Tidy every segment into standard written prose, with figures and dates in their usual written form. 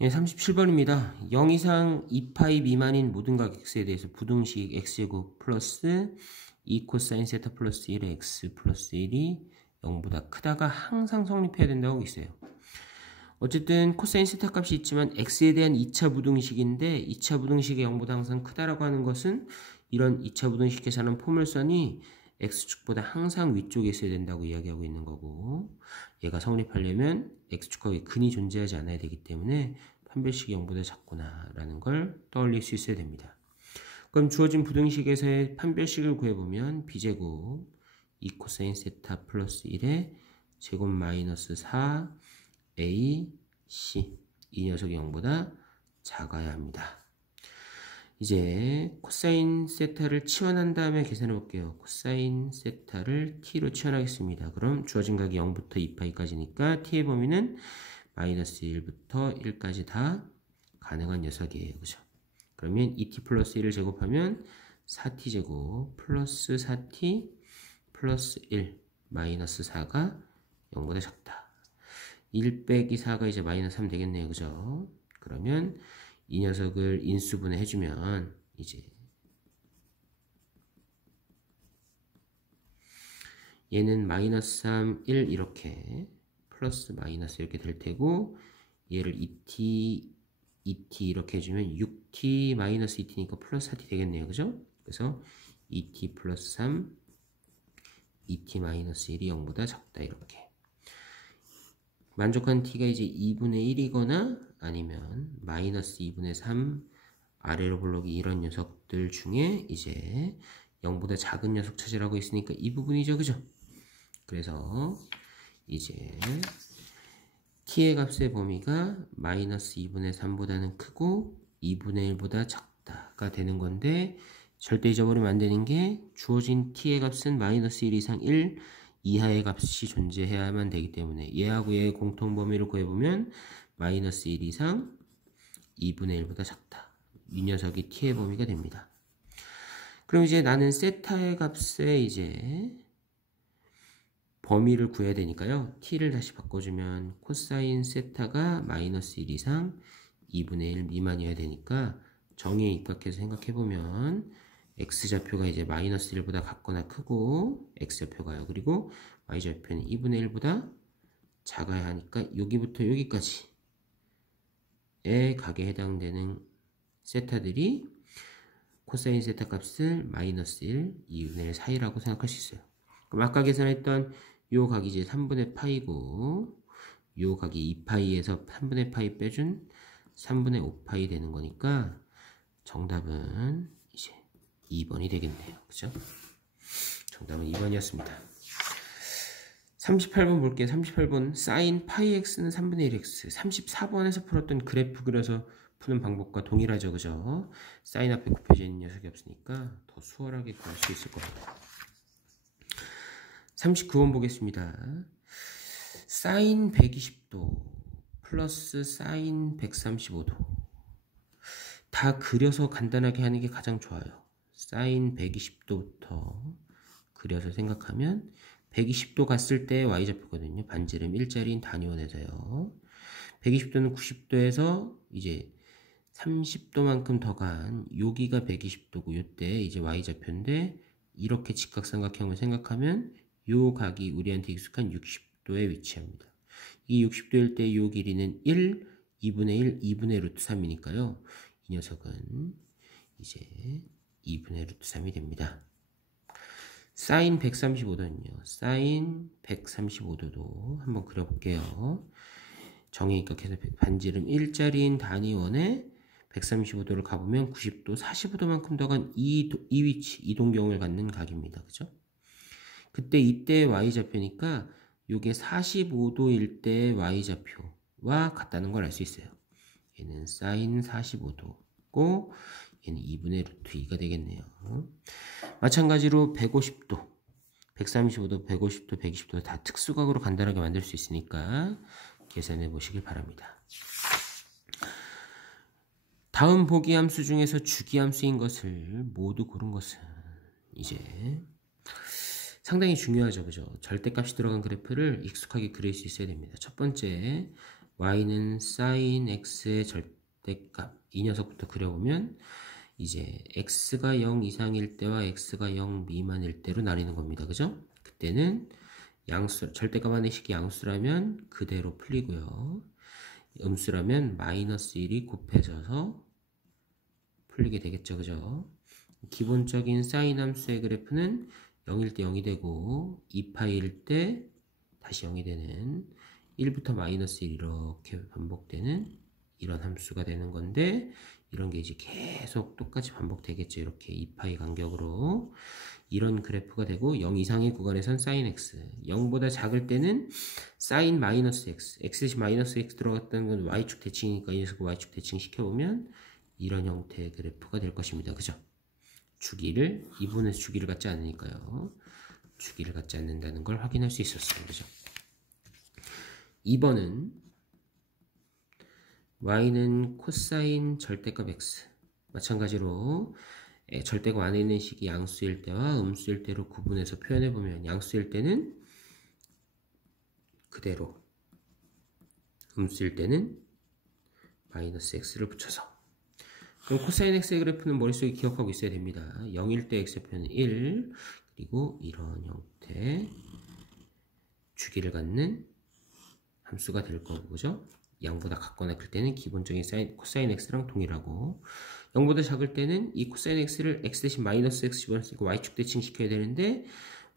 예, 37번입니다. 0 이상 2파이 미만인 모든 각 x에 대해서 부등식 x제곱 플러스 2 코사인 세타 플러스 1의 x 플러스 1이 0보다 크다가 항상 성립해야 된다고 있어요. 어쨌든 코사인 세타 값이 있지만 x에 대한 2차 부등식인데 2차 부등식이 0보다 항상 크다라고 하는 것은 이런 2차 부등식 계산은 포물선이 x축보다 항상 위쪽에 있어야 된다고 이야기하고 있는 거고, 얘가 성립하려면 x축하고 근이 존재하지 않아야 되기 때문에 판별식이 0보다 작구나 라는 걸 떠올릴 수 있어야 됩니다. 그럼 주어진 부등식에서의 판별식을 구해보면 b제곱 2 코사인 세타 플러스 1의 제곱 마이너스 4 a c, 이 녀석이 0보다 작아야 합니다. 이제 코사인 세타를 치환한 다음에 계산해 볼게요. 코사인 세타를 t로 치환하겠습니다. 그럼 주어진 각이 0부터 2파이까지니까 t의 범위는 마이너스 1부터 1까지 다 가능한 녀석이에요. 그죠? 그러면 2t 플러스 1을 제곱하면 4t 제곱 플러스 4t 플러스 1 마이너스 4가 0보다 작다. 1 빼기 4가 이제 마이너스 3 되겠네요. 그죠? 그러면 이 녀석을 인수분해 해주면 이제 얘는 마이너스 3, 1 이렇게 플러스 마이너스 이렇게 될 테고, 얘를 2t 이렇게 해주면 6t 마이너스 2t니까 플러스 4t 되겠네요. 그죠? 그래서 2t 플러스 3 2t 마이너스 1이 0보다 작다. 이렇게 만족한 t가 이제 2분의 1이거나 아니면 마이너스 2분의 3 아래로 볼록이 이런 녀석들 중에 이제 0보다 작은 녀석 찾으라고 했으니까 이 부분이죠. 그죠? 그래서 이제 t의 값의 범위가 마이너스 2분의 3보다는 크고 2분의 1보다 작다가 되는 건데, 절대 잊어버리면 안 되는 게 주어진 t의 값은 마이너스 1 이상 1 이하의 값이 존재해야만 되기 때문에 얘하고 얘의 공통 범위를 구해보면 마이너스 1 이상 2분의 1보다 작다. 이 녀석이 t의 범위가 됩니다. 그럼 이제 나는 세타의 값에 이제 범위를 구해야 되니까요. t를 다시 바꿔주면 코사인 세타가 마이너스 1 이상 2분의 1 미만이어야 되니까 정의에 입각해서 생각해보면 x좌표가 이제 마이너스 1보다 같거나 크고 x좌표가요. 그리고 y좌표는 2분의 1보다 작아야 하니까 여기부터 여기까지의 각에 해당되는 세타들이 코사인 세타 값을 마이너스 1, 2분의 1 사이라고 생각할 수 있어요. 그럼 아까 계산했던 요 각이 이제 3분의 파이고, 요 각이 2파이에서 3분의 파이 빼준 3분의 5파이 되는 거니까 정답은 이제 2번이 되겠네요. 그죠? 정답은 2번이었습니다. 38번 볼게요. 38번 사인 파이 x는 3분의 1x. 34번에서 풀었던 그래프 그려서 푸는 방법과 동일하죠. 그죠? 사인 앞에 곱해져 있는 녀석이 없으니까 더 수월하게 구할 수 있을 겁니다. 39번 보겠습니다. 사인 120도 플러스 사인 135도 다 그려서 간단하게 하는 게 가장 좋아요. 사인 120도부터 그려서 생각하면 120도 갔을 때 y좌표거든요. 반지름 1짜리인 단위원에서요. 120도는 90도에서 이제 30도만큼 더 간 여기가 120도고 요때 이제 y좌표인데, 이렇게 직각삼각형을 생각하면 요 각이 우리한테 익숙한 60도에 위치합니다. 이 60도일 때 요 길이는 1, 2분의 1, 2분의 루트 3이니까요. 이 녀석은 이제 2분의 루트 3이 됩니다. 사인 135도는요. 사인 135도도 한번 그려볼게요. 정에 입각해서 반지름 1짜리인 단위원에 135도를 가보면 90도, 45도만큼 더 간 이 위치, 이동경을 갖는 각입니다. 그죠? 그때 이때 y좌표니까 요게 45도일 때 y좌표와 같다는 걸 알 수 있어요. 얘는 사인 45도고 얘는 2분의 루트 2가 되겠네요. 마찬가지로 150도, 135도, 150도, 120도 다 특수각으로 간단하게 만들 수 있으니까 계산해 보시길 바랍니다. 다음 보기함수 중에서 주기함수인 것을 모두 고른 것은 이제 상당히 중요하죠. 그죠? 절대값이 들어간 그래프를 익숙하게 그릴 수 있어야 됩니다. 첫 번째, y는 sin x의 절대값 이 녀석부터 그려보면 이제 x가 0 이상일 때와 x가 0 미만일 때로 나뉘는 겁니다. 그죠? 그때는 양수, 절대값 안의 식이 양수라면 그대로 풀리고요. 음수라면 마이너스 1이 곱해져서 풀리게 되겠죠. 그죠? 기본적인 사인 함수의 그래프는 0일 때 0이 되고 2파일 때 다시 0이 되는 1부터 마이너스 1 이렇게 반복되는 이런 함수가 되는 건데 이런 게 이제 계속 똑같이 반복되겠죠. 이렇게 2파이 간격으로 이런 그래프가 되고 0 이상의 구간에선 sin x 0보다 작을 때는 sin 마이너스 x x 대신 마이너스 x 들어갔다는 건 y축 대칭이니까 이 녀석을 y축 대칭 시켜보면 이런 형태의 그래프가 될 것입니다. 그죠? 주기를 이분에서 주기를 갖지 않으니까요. 주기를 갖지 않는다는 걸 확인할 수 있었어요. 그죠? 2번은 y는 코사인 절대값 x 마찬가지로 절대값 안에 있는 식이 양수일 때와 음수일 때로 구분해서 표현해보면 양수일 때는 그대로 음수일 때는 마이너스 x를 붙여서 그럼 코사인 x의 그래프는 머릿속에 기억하고 있어야 됩니다. 0일 때 x표는 1 그리고 이런 형태 주기를 갖는 함수가 될 거고 그죠? 0보다 같거나 그럴 때는 기본적인 코사인 x랑 동일하고 0보다 작을 때는 이 코사인 x를 x 대신 마이너스 x 집어넣으니까 y축 대칭 시켜야 되는데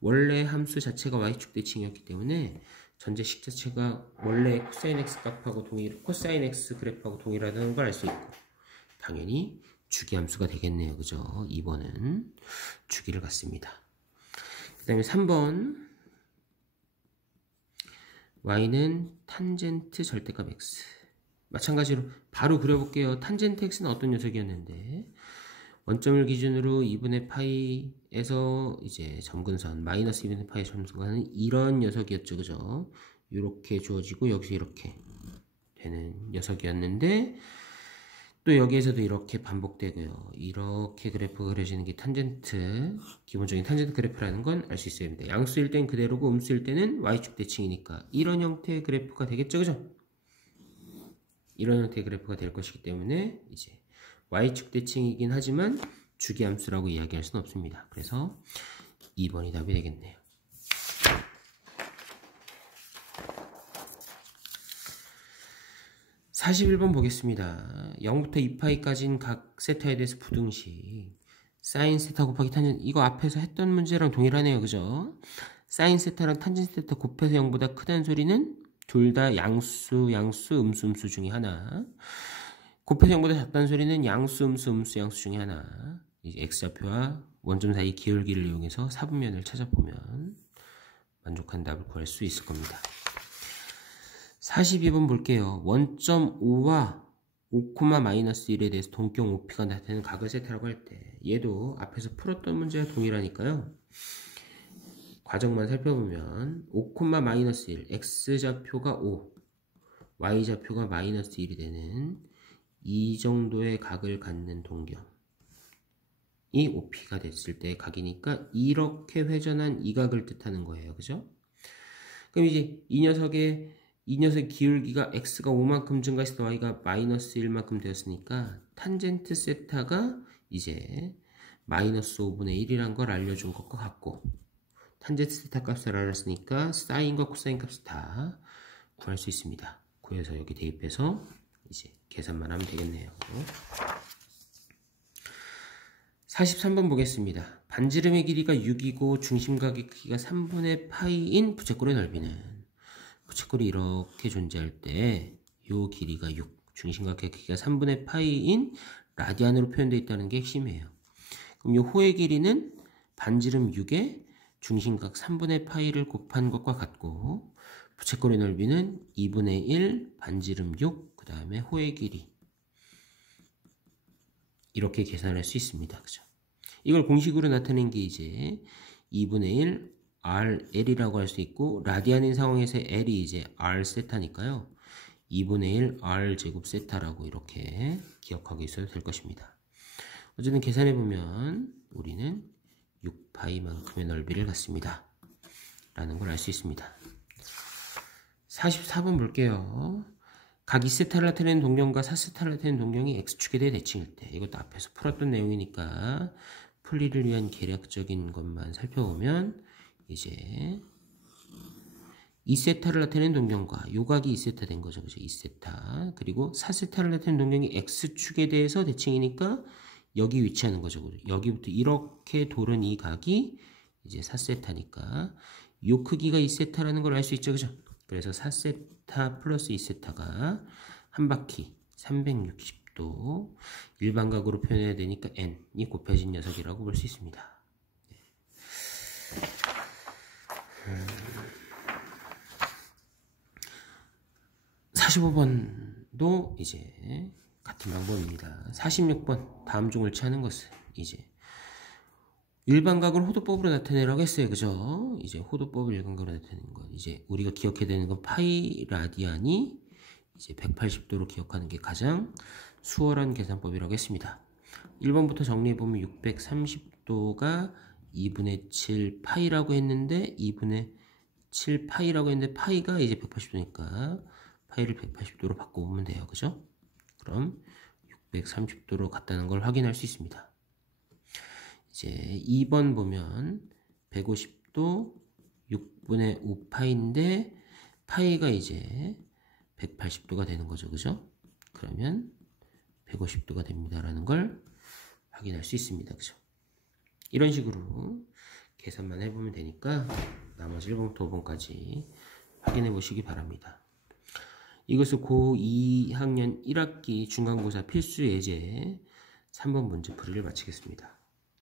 원래 함수 자체가 y축 대칭이었기 때문에 전제식 자체가 원래 코사인 x 값하고 코사인 x 그래프하고 동일하다는 걸 알 수 있고 당연히 주기 함수가 되겠네요. 그죠? 2번은 주기를 갖습니다. 그 다음에 3번 y는 탄젠트 절대값 x 마찬가지로 바로 그려볼게요. 탄젠트 x는 어떤 녀석이었는데 원점을 기준으로 2분의 파이에서 이제 점근선 마이너스 2분의 파이 점근선은 이런 녀석이었죠. 그죠? 이렇게 주어지고 여기서 이렇게 되는 녀석이었는데 또 여기에서도 이렇게 반복되고요. 이렇게 그래프가 그려지는 게 탄젠트, 기본적인 탄젠트 그래프라는 건 알 수 있어야 됩니다. 양수일 땐 그대로고 음수일 때는 y축 대칭이니까 이런 형태의 그래프가 되겠죠. 그죠? 이런 형태의 그래프가 될 것이기 때문에 이제 y축 대칭이긴 하지만 주기함수라고 이야기할 수는 없습니다. 그래서 2번이 답이 되겠네요. 41번 보겠습니다. 0부터 2파이까지인 각 세타에 대해서 부등식 사인 세타 곱하기 탄젠트 이거 앞에서 했던 문제랑 동일하네요. 그죠? 사인 세타랑 탄젠트 세타 곱해서 0보다 크다는 소리는 둘 다 양수, 음수 중에 하나 곱해서 0보다 작다는 소리는 양수, 음수 중에 하나 이제 x좌표와 원점 사이 기울기를 이용해서 사분면을 찾아보면 만족한 답을 구할 수 있을 겁니다. 42번 볼게요. 원점 5와 5,-1에 대해서 동경 OP가 나타내는 각을 세타라고 할 때 얘도 앞에서 풀었던 문제와 동일하니까요. 과정만 살펴보면 5,-1 x좌표가 5 y좌표가 마이너스 1이 되는 이 정도의 각을 갖는 동경이 OP가 됐을 때의 각이니까 이렇게 회전한 이 각을 뜻하는 거예요. 그죠? 그럼 이제 이 녀석의 기울기가 x가 5만큼 증가해서 y가 마이너스 1만큼 되었으니까 탄젠트 세타가 이제 마이너스 5분의 1이란 걸 알려준 것과 같고 탄젠트 세타 값을 알았으니까 사인과 코사인 값을 다 구할 수 있습니다. 구해서 여기 대입해서 이제 계산만 하면 되겠네요. 43번 보겠습니다. 반지름의 길이가 6이고 중심각의 크기가 3분의 파이인 부채꼴의 넓이는 부채꼴이 이렇게 존재할 때 이 길이가 6, 중심각의 크기가 3분의 파이인 라디안으로 표현되어 있다는 게 핵심이에요. 그럼 이 호의 길이는 반지름 6에 중심각 3분의 파이를 곱한 것과 같고 부채꼴의 넓이는 2분의 1 반지름 6, 그 다음에 호의 길이 이렇게 계산할 수 있습니다. 그죠? 이걸 공식으로 나타낸 게 이제 2분의 1 RL이라고 할 수 있고 라디안인 상황에서 L이 이제 R 세타니까요. 2분의 1 R 제곱 세타라고 이렇게 기억하고 있어도 될 것입니다. 어쨌든 계산해보면 우리는 6파이만큼의 넓이를 갖습니다. 라는 걸 알 수 있습니다. 44번 볼게요. 각 2세타를 나타내는 동경과 4세타를 나타내는 동경이 x축에 대해 대칭일 때, 이것도 앞에서 풀었던 내용이니까 풀이를 위한 계략적인 것만 살펴보면 이제 2세타를 나타내는 동경과 요각이 2세타 된 거죠. 그죠? 2세타. 그리고 4세타를 나타내는 동경이 x축에 대해서 대칭이니까 여기 위치하는 거죠. 그죠? 여기부터 이렇게 돌은 이 각이 이제 4세타니까 요 크기가 2세타라는 걸 알 수 있죠. 그죠? 그래서 4세타 플러스 2세타가 한 바퀴 360도 일반각으로 표현해야 되니까 n이 곱해진 녀석이라고 볼 수 있습니다. 45번도 이제 같은 방법입니다. 46번 다음 중 옳지 않은 것은 이제 일반각을 호도법으로 나타내라고 했어요. 그죠? 이제 호도법을 일반각으로 나타내는 것. 이제 우리가 기억해야 되는 건 파이 라디안이 이제 180도로 기억하는 게 가장 수월한 계산법이라고 했습니다. 1번부터 정리해보면 630도가 2분의 7 파이라고 했는데 2분의 7 파이라고 했는데 파이가 이제 180도니까 파이를 180도로 바꿔보면 돼요. 그죠? 그럼 630도로 갔다는 걸 확인할 수 있습니다. 이제 2번 보면 150도 6분의 5파인데 파이가 이제 180도가 되는 거죠. 그죠? 그러면 150도가 됩니다라는 걸 확인할 수 있습니다. 그죠? 이런 식으로 계산만 해보면 되니까 나머지 1번부터 5번까지 확인해 보시기 바랍니다. 이것을 고2학년 1학기 중간고사 필수 예제 3번 문제 풀이를 마치겠습니다.